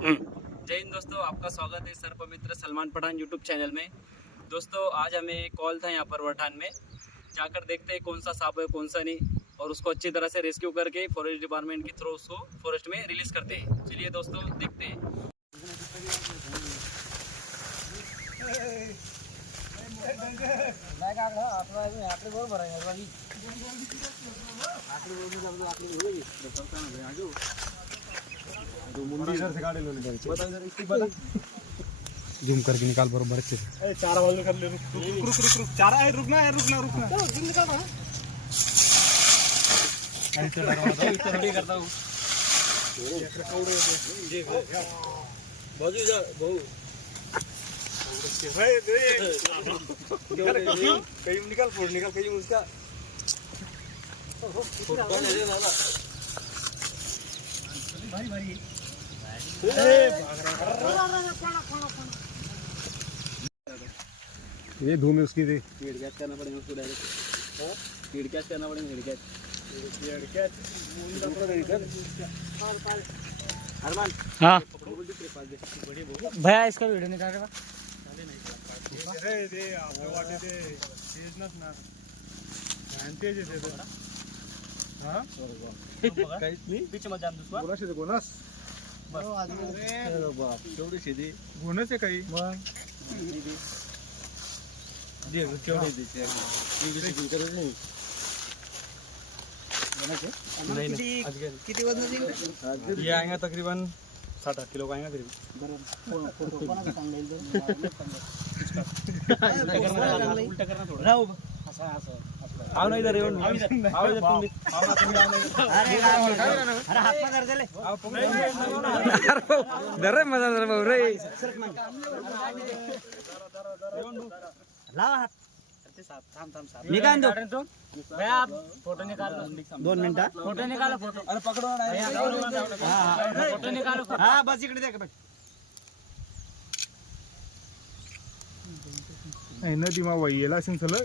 जय हिंद दोस्तों, आपका स्वागत है सर्प मित्र सलमान पठान यूट्यूब चैनल में। दोस्तों, आज हमें एक कॉल था यहाँ पर वठान में, जाकर देखते हैं कौन सा सांप है, कौन सा नहीं, और उसको अच्छी तरह से रेस्क्यू करके फॉरेस्ट डिपार्टमेंट के थ्रू उसको फॉरेस्ट में रिलीज़ करते हैं। चलिए दोस्तों, देखते हैं। जूम करके निकाल बरोबर अच्छे से चारा बाजू कर ले रुक रुक रुक रुक रुक चारा है रुकना है रुकना रुकना चलो जिम निकाल रहा करता हूँ बाजू जा बहु कहीं निकाल फोड़ निकाल कहीं उसका ये धूम है उसकी दे स्पीड कैच करना पड़ेगा उसको डायरेक्ट स्पीड कैच करना पड़ेगा स्पीड कैच अरमान हाँ। भैया इसका वीडियो निकाल रहा अरे दे आपल्या वाटे ते तेज नसणार ध्यान तेज येते ते. हा। बीच मध्ये जाण दुसरा। येते कोणास तेवढी शेती गुणच आहे काही? किती? वजन ये आएगा तकरीबन साठ आठ किलो का आएगा करीब उलटा करना थोडा. आव नाही. धर रे मजा जरा भाऊ रे. लावा हात. मी काय फोटो निकाल दोन मिनिटात फोटो निकाल फोटो. अरे पकडो फोटो निकाल हा बस इकडे द्या नदी असेल सलग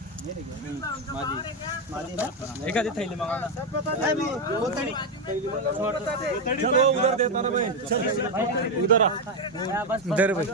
एखादी थैली मागा. ना चलो उधर देता ना भाई दर भाई